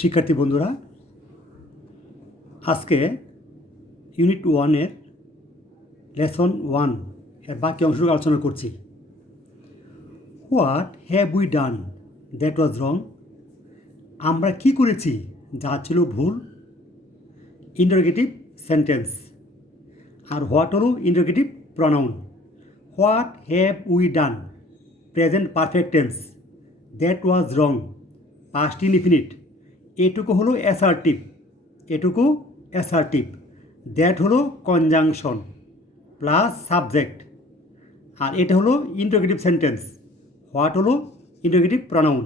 শিক্ষার্থী বন্ধুরা, আজকে ইউনিট 1-এর লেসন 1 এর বাকি অংশটুকু আলোচনা করছি। What have we done that was wrong? আমরা কি করেছি যা ছিল ভুল? Interrogative sentence. আর হোয়াট হলো interrogative pronoun. What have we done present perfect tense, that was wrong past indefinite. এটুকু হলো অ্যাসার্টিভ, এটুকু অ্যাসার্টিভ। দ্যাট হলো কনজাংশন প্লাস সাবজেক্ট, আর এটা হলো ইন্টারোগেটিভ সেন্টেন্স। হোয়াট হলো interrogative pronoun.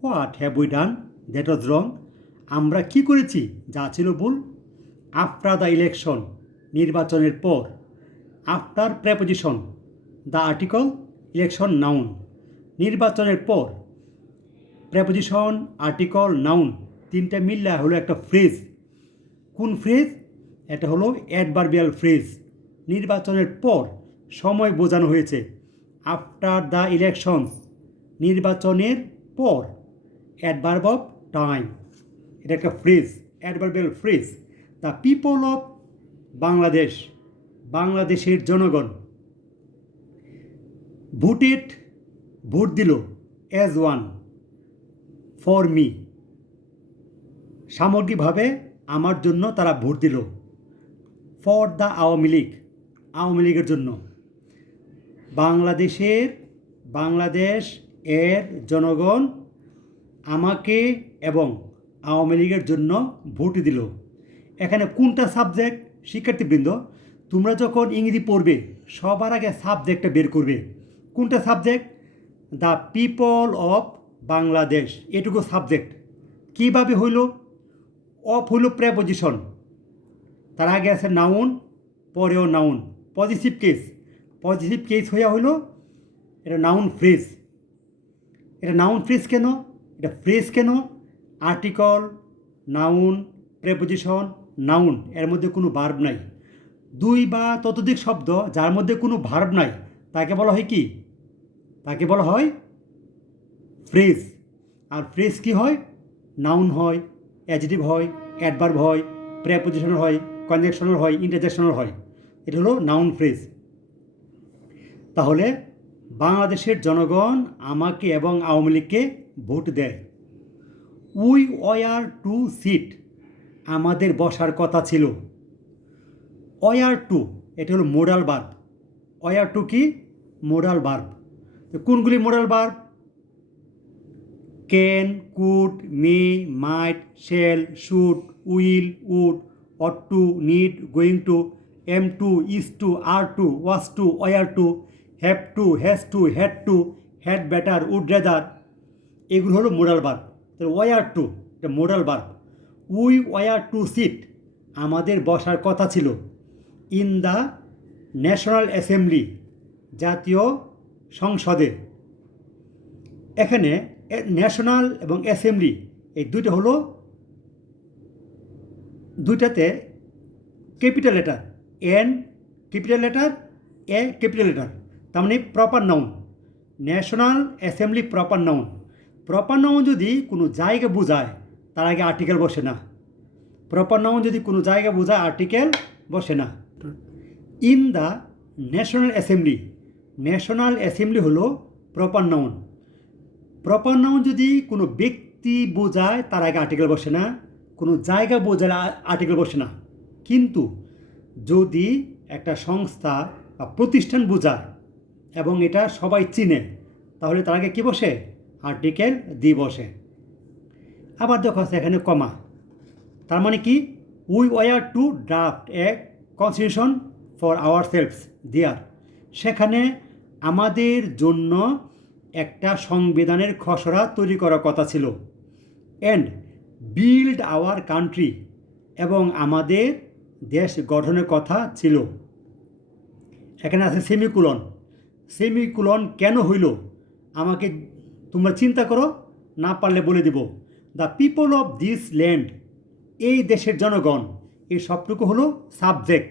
What have we done that was wrong? আমরা কি করেছি যা ছিল ভুল? আফটার দ্য ইলেকশন, নির্বাচনের পর। After preposition, the article, election noun. নির্বাচনের পর, প্রেপোজিশন, আর্টিকল, নাউন তিনটা মিললে হলো একটা ফ্রেজ। কোন ফ্রেজ? এটা হলো অ্যাডভার্বিয়াল ফ্রেজ। নির্বাচনের পর সময় বোঝানো হয়েছে। আফটার দ্য ইলেকশনস, নির্বাচনের পর। অ্যাডভার্ব অফ টাইম, এটা একটা phrase, adverbial phrase. The people of Bangladesh, বাংলাদেশের জনগণ। ভোটেড, ভোট দিল, অ্যাজ ওয়ান, ফর মি, সামগ্রিকভাবে আমার জন্য তারা ভোট দিল। ফর দ্য আওয়ামী লীগ, আওয়ামী লীগের জন্য। বাংলাদেশ এর জনগণ আমাকে এবং আওয়ামী লীগের জন্য ভোট দিল। এখানে কোনটা সাবজেক্ট? শিক্ষার্থীবৃন্দ, তোমরা যখন ইংরেজি পড়বে সবার আগে সাবজেক্টটা বের করবে। কোনটা subject? The people of Bangladesh, এটুকু সাবজেক্ট। কীভাবে হইল? অফ হইল প্রেপোজিশন, তার আগে আছে নাউন, পরেও noun. Positive case, positive case হইয়া হইল এটা নাউন ফ্রেজ। এটা নাউন ফ্রেজ কেন? এটা ফ্রেজ কেন? আর্টিকল, নাউন, প্রেপোজিশন, নাউন, এর মধ্যে কোনো ভার্ব নাই। দুই বা ততোধিক শব্দ যার মধ্যে কোনো ভার্ব নাই তাকে বলা হয় কি? তাকে বলা হয় ফ্রেজ। আর ফ্রেজ কি হয়? নাউন হয়, অ্যাডজেক্টিভ হয়, অ্যাডভার্ব হয়, প্রেপোজিশনাল হয়, কনজাংশনাল হয়, ইন্টারজেকশনাল হয়। এটা হলো নাউন ফ্রেজ। তাহলে বাংলাদেশের জনগণ আমাকে এবং আওয়ামী লীগকে ভোট দেয়। উই ওয়ার টু সিট, আমাদের বসার কথা ছিল। ওয়ার টু, এটা হলো মোডাল ভার্ব। ওয়ার টু কি? Modal verb. কোনগুলি modal verb? Can, could, may, might, shall, should, will, would, ought to, need, going to, am to, is to, are to, was to, were to, have to, has to, had to, had better, would rather. এগুলো হলো modal verb. তাহলে were to, এটা modal verb. We were to sit, আমাদের বসার কথা ছিল। In the national assembly, জাতীয় সংসদে। এখানে ন্যাশনাল এবং অ্যাসেম্বলি এই দুইটা হলো, দুইটাতে capital letter. N capital letter, A capital letter, তার মানে proper noun. National assembly proper noun. Proper noun যদি কোনো জায়গা বোঝায় তার আগে আর্টিকেল বসে না। প্রপার নাউন যদি কোনো জায়গা বোঝায় আর্টিকেল বসে না। In the national assembly, national assembly হলো প্রপার নাউন। প্রপার নাউন যদি কোনো ব্যক্তি বোঝায় তার আগে আর্টিকেল বসে না, কোনো জায়গা বোঝালে আর্টিকেল বসে না। কিন্তু যদি একটা সংস্থা বা প্রতিষ্ঠান বোঝায় এবং এটা সবাই চিনে, তাহলে তার আগে কী বসে? আর্টিকেল দিয়ে বসে। আবার দেখো আছে এখানে কমা, তার মানে কি? We were to draft a constitution for ourselves there, সেখানে আমাদের জন্য একটা সংবিধানের খসড়া তৈরি করার কথা ছিল। অ্যান্ড বিল্ড আওয়ার কান্ট্রি, এবং আমাদের দেশ গঠনের কথা ছিল। এখানে আছে সেমিকুলন। সেমিকুলন কেন হইল আমাকে তোমরা চিন্তা করো, না পারলে বলে দেব। The people of this land, এই দেশের জনগণ, এই সবটুকু হলো সাবজেক্ট,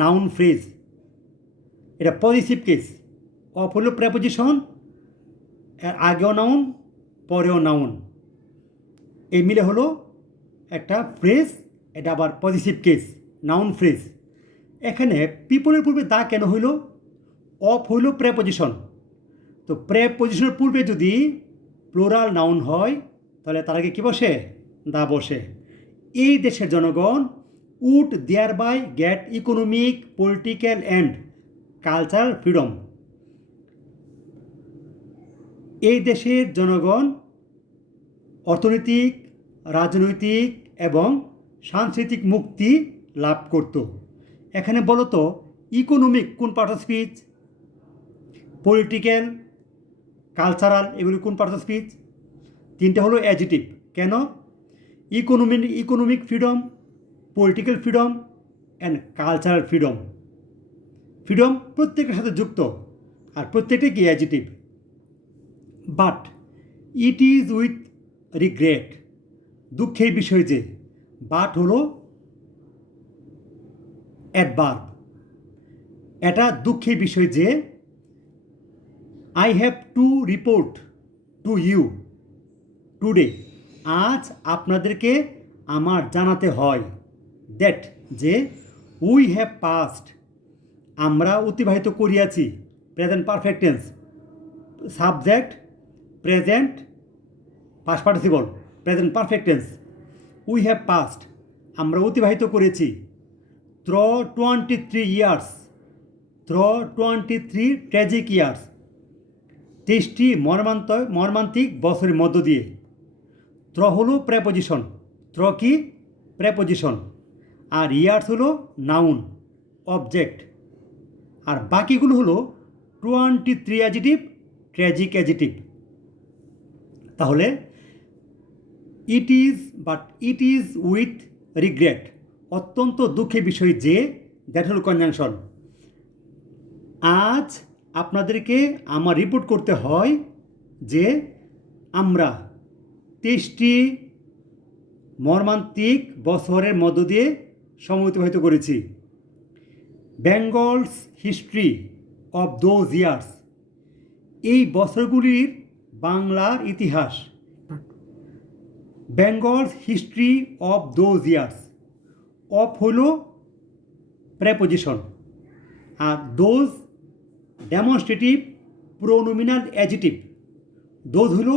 নাউন ফ্রেজ। এটা পজিটিভ কেস। অফ হলো প্রেপোজিশন, এর আগেও নাউন, পরেও নাউন, এই মিলে হলো একটা ফ্রেজ, এটা আবার পজিটিভ কেস, নাউন ফ্রেজ। এখানে পিপলের পূর্বে দা কেন হইল? অফ হইল প্রেপজিশন। তো প্রেপজিশনের পূর্বে যদি প্লুরাল নাউন হয় তাহলে তার আগে কী বসে? দা বসে। এই দেশের জনগণ would thereby get economic, political and cultural freedom. এই দেশের জনগণ অর্থনৈতিক, রাজনৈতিক এবং সাংস্কৃতিক মুক্তি লাভ করত। এখানে বলো তো ইকোনমিক কোন part of speech, political, cultural এগুলি কোন পার্ট অফ স্পিচ? তিনটা হলো অ্যাডজেক্টিভ। কেন? Economic freedom, political freedom and cultural freedom. Freedom প্রত্যেকের সাথে যুক্ত আর প্রত্যেকটাই কি adjective. But it is with regret, দুঃখের বিষয় যে, বাট হলো অ্যাডভার্ব। এটা দুঃখের বিষয় যে I have to report to you today, আজ আপনাদেরকে আমার জানাতে হয়, দ্যাট যে উই হ্যাভ পাস্ট, আমরা অতিবাহিত করিয়াছি, present perfect tense, subject present, past participle present perfect tense, we have passed আমরা অতিবাহিত করেছি, through 23 years, through 23 tragic years, 23টি মর্মান্তিক বছরের মধ্য দিয়ে। থ্র হলো প্রেপোজিশন, থ্র কি? প্রেপোজিশন। আর ইয়ার্স হলো নাউন, অবজেক্ট। আর বাকিগুলো হলো 23 অ্যাডজেক্টিভ, ট্র্যাজিক অ্যাডজেক্টিভ। তাহলে ইট ইজ উইথ রিগ্রেট, অত্যন্ত দুঃখের বিষয় যে, দ্যাট হল কনজাংশন। আজ আপনাদেরকে আমার রিপোর্ট করতে হয় যে আমরা 23টি মর্মান্তিক বছরের মধ্য দিয়ে সময় অতিবাহিত করেছি। Bengal's history of those years, এই বছরগুলির বাংলার ইতিহাস। Bengal's history of those years, of হলো প্রেপোজিশন আর those demonstrative pronominal adjective, those হলো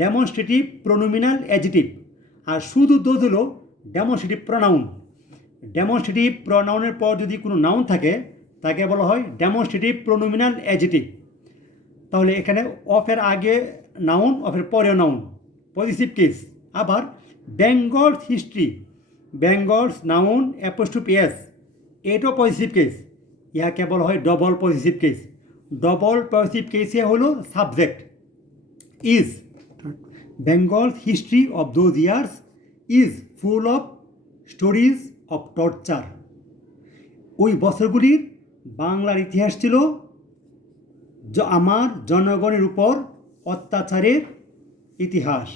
ডেমনস্ট্রেটিভ প্রোনোমিনাল অ্যাডজেক্টিভ। আর শুধু দোজ হলো ডেমনস্ট্রেটিভ প্রনাউন। ডেমনস্ট্রেটিভ প্রনাউনের পর যদি কোনো নাউন থাকে তাকে বলা হয় ডেমনস্ট্রেটিভ প্রোনোমিনাল অ্যাডজেক্টিভ। তাহলে এখানে অফের আগে নাউন, অফের পরেও নাউন, পজিটিভ কেস। আবার Bengal's history, Bengal's noun apostrophe S, এটাও পজিটিভ কেস, ইহাকে বলা হয় double positive case. Double positive কেসে হলো subject is. Bengal's history of those years is full of stories of torture, ওই বছরগুলির বাংলার ইতিহাস ছিল আমার জনগণের উপর অত্যাচারের ইতিহাস।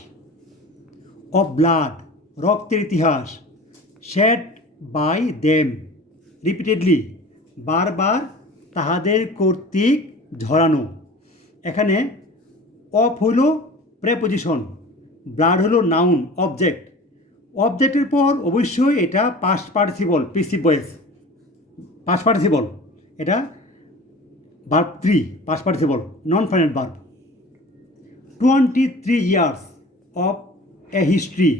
অফ ব্লাড, রক্তের ইতিহাস। শেড বাই দেম রিপিটেডলি, বারবার তাহাদের কর্তৃক ঝরানো। এখানে অফ হইল প্রেপোজিশন, ব্লাড হলো নাউন, অবজেক্ট। অবজেক্টের পর অবশ্যই এটা past participle, passive voice, past participle, এটা verb 3, past participle, non final verb. 23 years of a history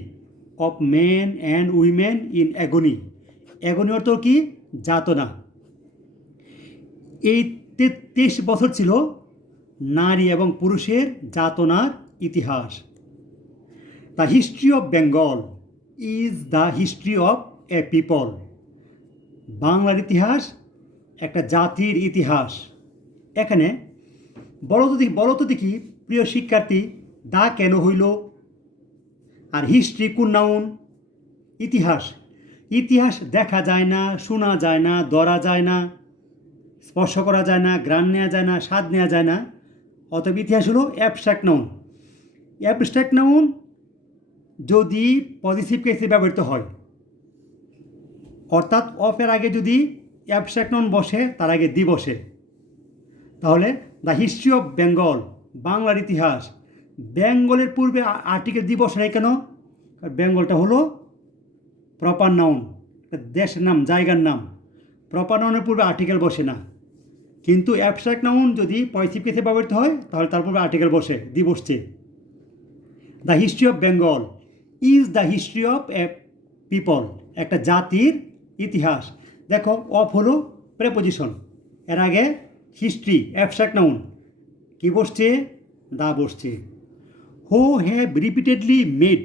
of men and women in agony. Agony অর্থ কি? যাতনা। এই 23 বছর ছিল নারী এবং পুরুষের যাতনার ইতিহাস। The history of Bengal is the history of A people. বাংলার ইতিহাস একটা জাতির ইতিহাস। এখানে বলো তো দেখি প্রিয় শিক্ষার্থী, দা কেন হইল? আর হিস্ট্রি কোন নাউন? ইতিহাস, ইতিহাস দেখা যায় না, শোনা যায় না, ধরা যায় না, স্পর্শ করা যায় না, ঘ্রাণ নেওয়া যায় না, স্বাদ নেওয়া যায় না। অতএব ইতিহাস হলো অ্যাবস্ট্রাক্ট নাউন। অ্যাবস্ট্রাক্ট নাউন যদি পজিটিভ কেসে ব্যবহৃত হয়, অর্থাৎ অফের আগে যদি অ্যাবস্ট্রাক্ট নাউন বসে, তার আগে দি বসে, তাহলে দ্য হিস্ট্রি অফ বেঙ্গল, বাংলার ইতিহাস। বেঙ্গলের পূর্বে আর্টিকেল দি বসে নাই কেন? বেঙ্গলটা হলো প্রপার নাউন, দেশের নাম, জায়গার নাম। প্রপার নাউনের পূর্বে আর্টিকেল বসে না, কিন্তু অ্যাবস্ট্রাক্ট নাউন যদি পজিটিভ কেসে ব্যবহৃত হয় তাহলে তার পূর্বে আর্টিকেল বসে, দি বসছে। The history of Bengal is the history of A people, একটা জাতির ইতিহাস। দেখো, অফ হলো প্রেপোজিশন, এর আগে হিস্ট্রি অ্যাবস্ট্রাক্ট নাউন, কি বসছে? দা বসছে। Who have repeatedly made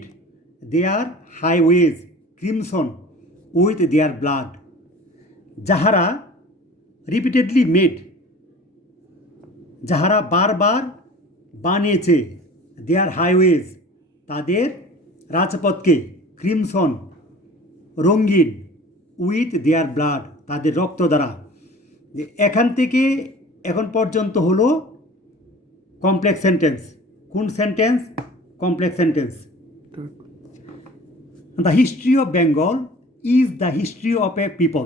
their highways crimson with their blood, যাহারা রিপিটেডলি মেড, যাহারা বারবার বানিয়েছে, দেয়ার হাইওয়েজ, তাদের রাজপথকে, ক্রিমসন, রঙিন, উইথ দেয়ার ব্লাড, তাদের রক্ত দ্বারা। যে এখান থেকে এখন পর্যন্ত হলো কমপ্লেক্স সেন্টেন্স। কোন sentence? Complex sentence. The history of Bengal is the history of A people,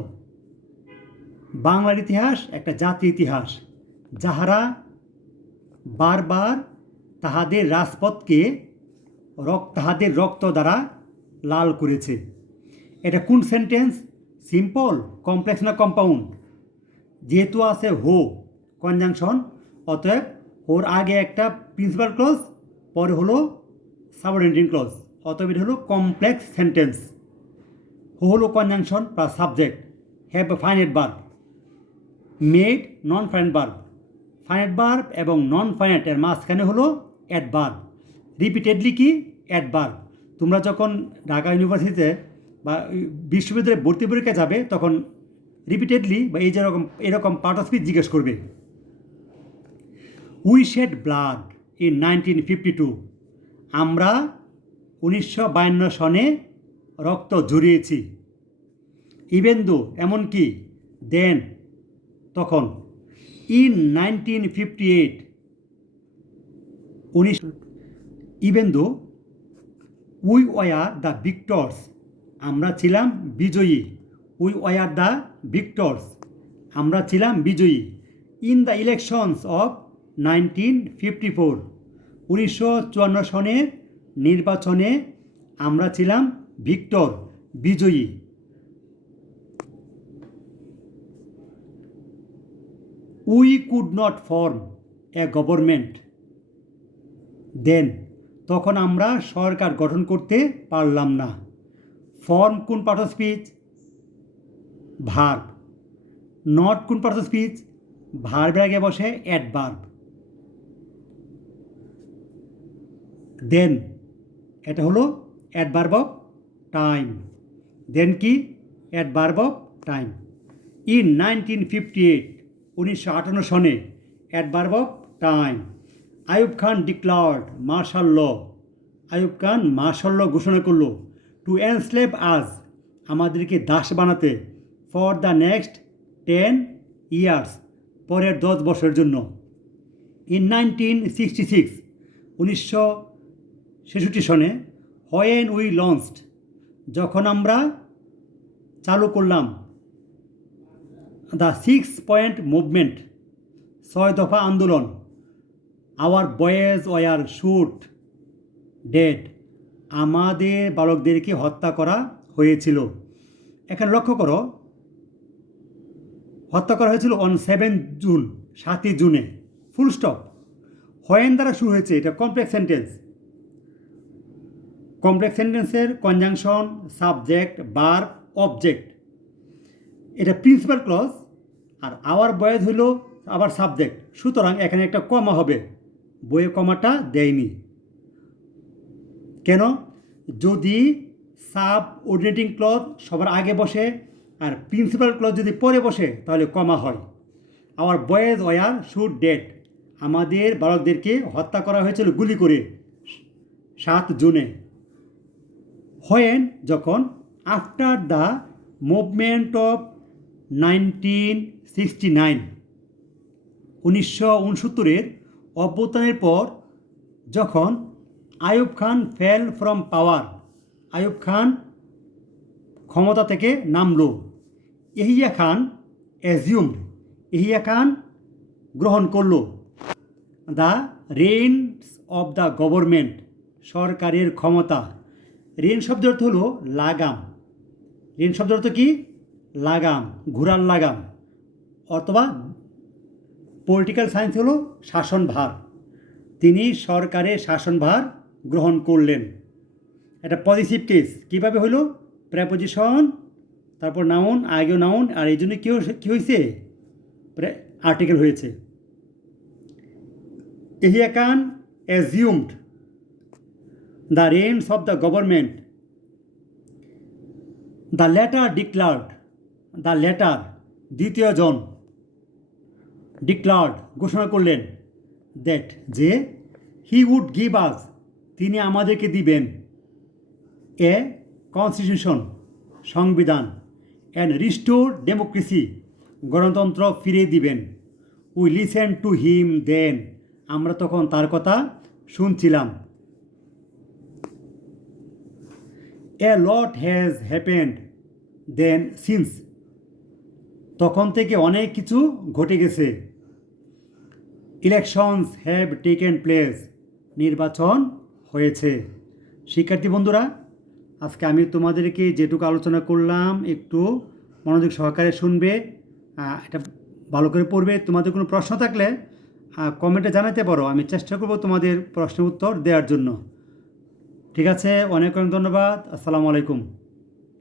বাংলার ইতিহাস একটা জাতির ইতিহাস, যাহারা বারবার তাহাদের রাজপথকে তাহাদের রক্ত দ্বারা লাল করেছে। এটা কোন সেন্টেন্স? সিম্পল, কমপ্লেক্স না কম্পাউন্ড? যেহেতু আছে হো কনজাংশন, অতএব ওর আগে একটা প্রিন্সিপাল ক্লজ, পরে হলো সাবঅর্ডিনেটিং ক্লজ, অতএব এটা হলো কমপ্লেক্স সেন্টেন্স। হো হলো conjunction plus subject, have finite verb, made non finite verb, finite verb এবং নন ফাইনাইট এর মাঝখানে হলো অ্যাডভার্ব। রিপিটেডলি কি? অ্যাডভার্ব। তোমরা যখন ঢাকা ইউনিভার্সিটিতে বা বিশ্ববিদ্যালয়ে ভর্তি পরীক্ষা যাবে তখন রিপিটেডলি বা এই যেরকম এরকম পার্ট অফ স্পিচ জিজ্ঞেস করবে। উই শেড ব্লাড ইন 1952, আমরা 1952 সনে রক্ত ঝরিয়েছি। ইভেন দো, এমনকি, দেন, তখন, in 1958, even though we were the victors, আমরা ছিলাম বিজয়ী। উই ওয়ার দ্য ভিক্টর্স, আমরা ছিলাম বিজয়ী। ইন দ্য ইলেকশনস অফ 1954, 1954 সনের নির্বাচনে আমরা ছিলাম ভিক্টর, বিজয়ী। We could not form a government then, তখন আমরা সরকার গঠন করতে পারলাম না। ফর্ম কোন part of speech? Verb. Not কোন পার্ট অফ স্পিচ? ভার্বের আগে বসে অ্যাডভার্ব। দেন, এটা হলো অ্যাডভার্ব অফ টাইম। দেন কি? Adverb of time. ইন 1958, 1958 সনে, adverb of time. Ayub Khan declared martial law, Ayub Khan martial law ঘোষণা করল। টু এনস্লেভ আজ, আমাদেরকে দাস বানাতে। ফর দ্য নেক্সট 10 years, পরের 10 বছরের জন্য। ইন 1966, 1966 সনে, হোয়েন উই লঞ্চড, যখন আমরা চালু করলাম, দ্য 6 পয়েন্ট মুভমেন্ট, 6 দফা আন্দোলন। Our boys were shoot dead, আমাদের বালকদেরকে হত্যা করা হয়েছিল। এখানে লক্ষ্য করো, হত্যা করা হয়েছিল অন 7 জুন, 7ই জুনে, ফুল স্টপ। হোয়েন দ্বারা শুরু হয়েছে, এটা কমপ্লেক্স সেন্টেন্স। কমপ্লেক্স সেন্টেন্সের কনজাংশন, সাবজেক্ট, ভার্ব, অবজেক্ট, এটা প্রিন্সিপাল ক্লজ। আর আওয়ার বয়েজ হইল আবার সাবজেক্ট, সুতরাং এখানে একটা কমা হবে, বইয়ে কমাটা দেয়নি। কেন? যদি সাব অর্ডিনেটিং ক্লজ সবার আগে বসে আর প্রিন্সিপাল ক্লজ যদি পরে বসে তাহলে কমা হয়। Our boys were shoot dead, আমাদের বালকদেরকে হত্যা করা হয়েছিল গুলি করে 7 জুনে। হোয়েন, যখন। আফটার দ্য মুভমেন্ট অফ 1969, 1969 অভ্যুত্থানের পর, যখন। আইয়ুব খান ফেল ফ্রম পাওয়ার, আইয়ুব খান ক্ষমতা থেকে নামল। ইয়াহিয়া খান অ্যাজিউমড, ইয়াহিয়া খান গ্রহণ করল। The rains of the government, সরকারের ক্ষমতা। রেইন শব্দের অর্থ হলো লাগাম, রেন শব্দের অর্থ কি? লাগাম, ঘোড়ার লাগাম, অথবা পলিটিক্যাল সায়েন্স হলো শাসনভার। তিনি সরকারের শাসনভার গ্রহণ করলেন। এটা পজিটিভ কেস। কীভাবে হলো? প্রেপোজিশন, তারপর নাউন, আগেও নাউন, আর এই জন্য কী হয়েছে? আর্টিকেল হয়েছে। Yahya Khan assumed the reins of the government. The latter declared, the latter দ্বিতীয় জন, ডিক্লার্ড ঘোষণা করলেন, দ্যাট যে হি উড গিভ আস তিনি আমাদেরকে দিবেন, এ কনস্টিটিউশন সংবিধান, অ্যান্ড রিস্টোর ডেমোক্রেসি গণতন্ত্র ফিরিয়ে দিবেন। উই লিসেন টু হিম দেন আমরা তখন তার কথা শুনছিলাম। এ লট হ্যাজ হ্যাপেন্ড দেন সিন্স তখন থেকে অনেক কিছু ঘটে গেছে। ইলেকশনস হ্যাভ টেকেন প্লেস নির্বাচন হয়েছে। শিক্ষার্থী বন্ধুরা, আজকে আমি তোমাদেরকে যেটুকু আলোচনা করলাম একটু মনোযোগ সহকারে শুনবে, এটা ভালো করে পড়বে। তোমাদের কোনো প্রশ্ন থাকলে কমেন্টে জানাতে পারো, আমি চেষ্টা করব তোমাদের প্রশ্নের উত্তর দেওয়ার জন্য। ঠিক আছে, অনেক অনেক ধন্যবাদ। আসসালামু আলাইকুম।